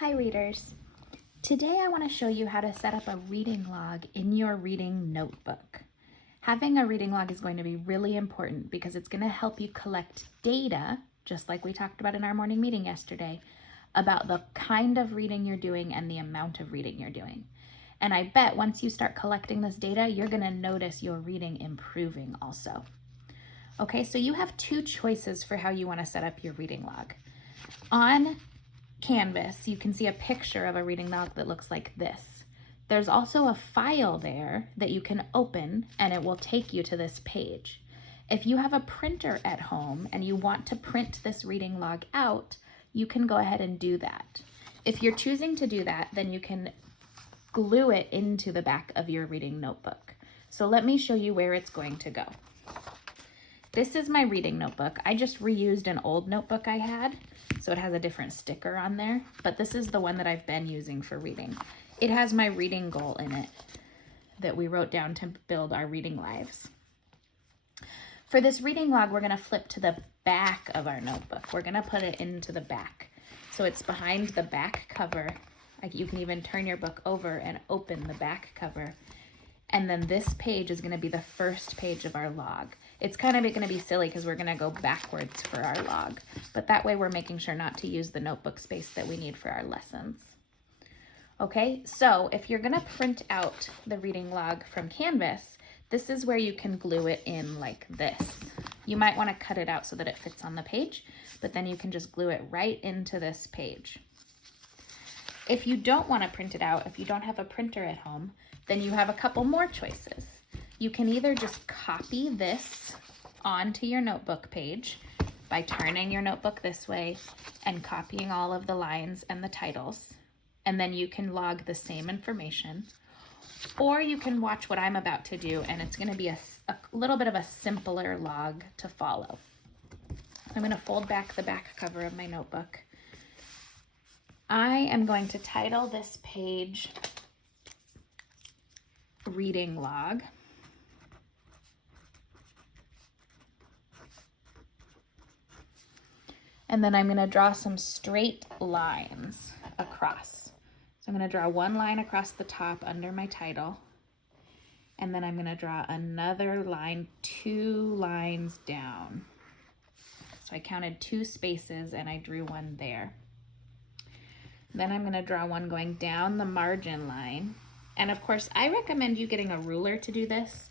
Hi readers. Today I want to show you how to set up a reading log in your reading notebook. Having a reading log is going to be really important because it's going to help you collect data, just like we talked about in our morning meeting yesterday, about the kind of reading you're doing and the amount of reading you're doing. And I bet once you start collecting this data, you're going to notice your reading improving also. Okay, so you have two choices for how you want to set up your reading log. On Canvas, you can see a picture of a reading log that looks like this. There's also a file there that you can open and it will take you to this page. If you have a printer at home and you want to print this reading log out, you can go ahead and do that. If you're choosing to do that, then you can glue it into the back of your reading notebook. So let me show you where it's going to go. This is my reading notebook. I just reused an old notebook I had, so it has a different sticker on there, but this is the one that I've been using for reading. It has my reading goal in it that we wrote down to build our reading lives. For this reading log, we're gonna flip to the back of our notebook. We're gonna put it into the back. So it's behind the back cover. Like you can even turn your book over and open the back cover. And then this page is gonna be the first page of our log. It's kind of gonna be silly because we're gonna go backwards for our log, but that way we're making sure not to use the notebook space that we need for our lessons. Okay, so if you're gonna print out the reading log from Canvas, this is where you can glue it in like this. You might wanna cut it out so that it fits on the page, but then you can just glue it right into this page. If you don't wanna print it out, if you don't have a printer at home, then you have a couple more choices. You can either just copy this onto your notebook page by turning your notebook this way and copying all of the lines and the titles, and then you can log the same information. Or you can watch what I'm about to do, and it's gonna be a little bit of a simpler log to follow. I'm gonna fold back the back cover of my notebook. I am going to title this page Reading Log. And then I'm going to draw some straight lines across. So I'm going to draw one line across the top under my title. And then I'm going to draw another line 2 lines down. So I counted 2 spaces and I drew one there. Then I'm going to draw one going down the margin line. And of course, I recommend you getting a ruler to do this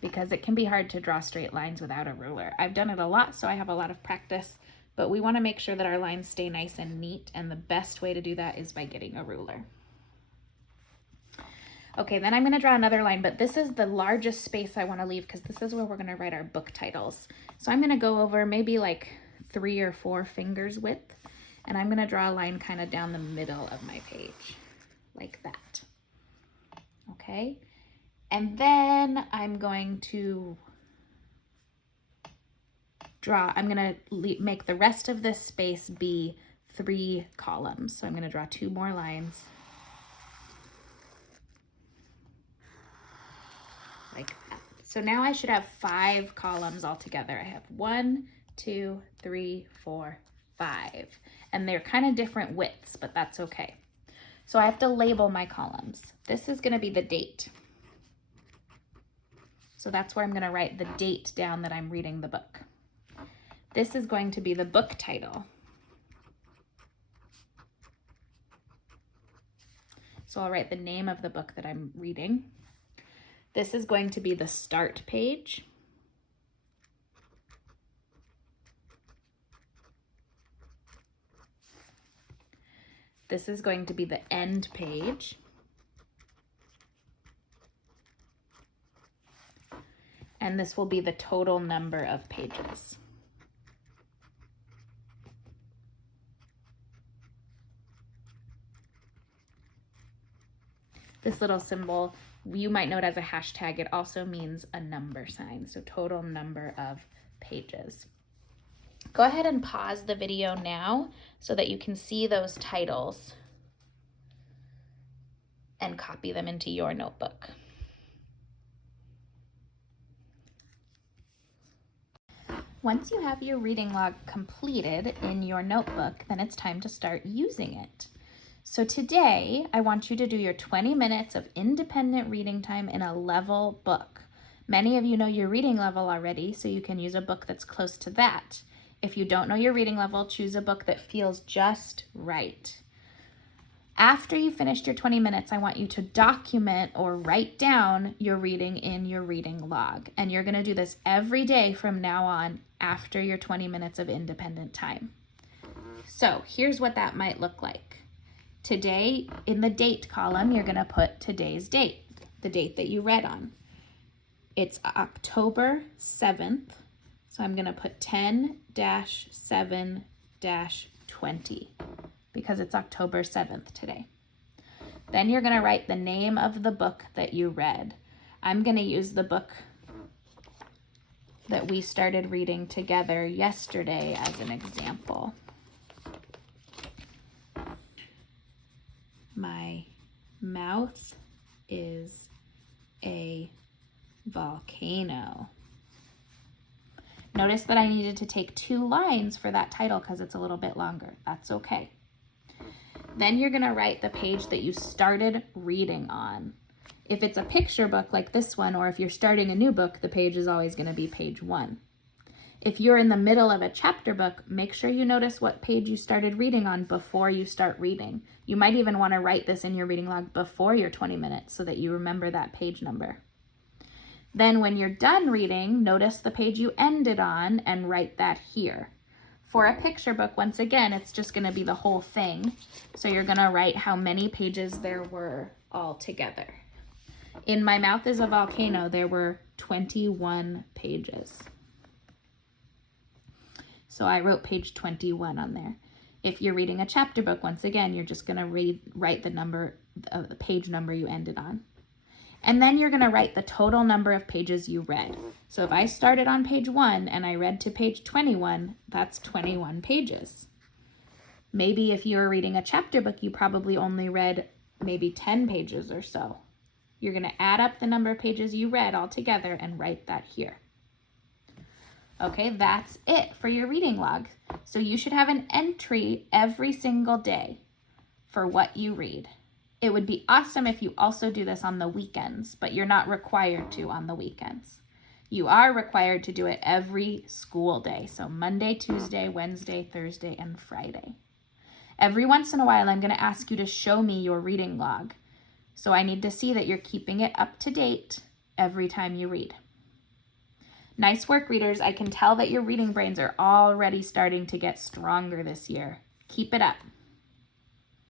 because it can be hard to draw straight lines without a ruler. I've done it a lot, so I have a lot of practice, but we want to make sure that our lines stay nice and neat, and the best way to do that is by getting a ruler. Okay, then I'm going to draw another line, but this is the largest space I want to leave because this is where we're going to write our book titles. So I'm going to go over maybe like 3 or 4 fingers width, and I'm going to draw a line kind of down the middle of my page, like that. Okay, and then I'm going to I'm going to make the rest of this space be 3 columns. So I'm going to draw 2 more lines like that. So now I should have 5 columns altogether. I have 1, 2, 3, 4, 5. And they're kind of different widths, but that's okay. So I have to label my columns. This is going to be the date. So that's where I'm going to write the date down that I'm reading the book. This is going to be the book title. So I'll write the name of the book that I'm reading. This is going to be the start page. This is going to be the end page. And this will be the total number of pages. This little symbol, you might know it as a hashtag. It also means a number sign, so total number of pages. Go ahead and pause the video now so that you can see those titles and copy them into your notebook. Once you have your reading log completed in your notebook, then it's time to start using it. So today, I want you to do your 20 minutes of independent reading time in a level book. Many of you know your reading level already, so you can use a book that's close to that. If you don't know your reading level, choose a book that feels just right. After you've finished your 20 minutes, I want you to document or write down your reading in your reading log. And you're going to do this every day from now on after your 20 minutes of independent time. So here's what that might look like. Today, in the date column, you're going to put today's date, the date that you read on. It's October 7th, so I'm going to put 10-7-20 because it's October 7th today. Then you're going to write the name of the book that you read. I'm going to use the book that we started reading together yesterday as an example. My mouth is a volcano. Notice that I needed to take 2 lines for that title because it's a little bit longer. That's okay. Then you're going to write the page that you started reading on. If it's a picture book like this one, or if you're starting a new book, the page is always going to be page 1. If you're in the middle of a chapter book, make sure you notice what page you started reading on before you start reading. You might even want to write this in your reading log before your 20 minutes so that you remember that page number. Then when you're done reading, notice the page you ended on and write that here. For a picture book, once again, it's just going to be the whole thing. So you're going to write how many pages there were all together. In My Mouth is a Volcano, there were 21 pages. So I wrote page 21 on there. If you're reading a chapter book, once again, you're just going to write the number of the page number you ended on. And then you're going to write the total number of pages you read. So if I started on page 1 and I read to page 21, that's 21 pages. Maybe if you were reading a chapter book, you probably only read maybe 10 pages or so. You're going to add up the number of pages you read all together and write that here. Okay, that's it for your reading log. So you should have an entry every single day for what you read. It would be awesome if you also do this on the weekends, but you're not required to on the weekends. You are required to do it every school day, so Monday, Tuesday, Wednesday, Thursday, and Friday. Every once in a while, I'm going to ask you to show me your reading log. So I need to see that you're keeping it up to date every time you read. Nice work, readers. I can tell that your reading brains are already starting to get stronger this year. Keep it up.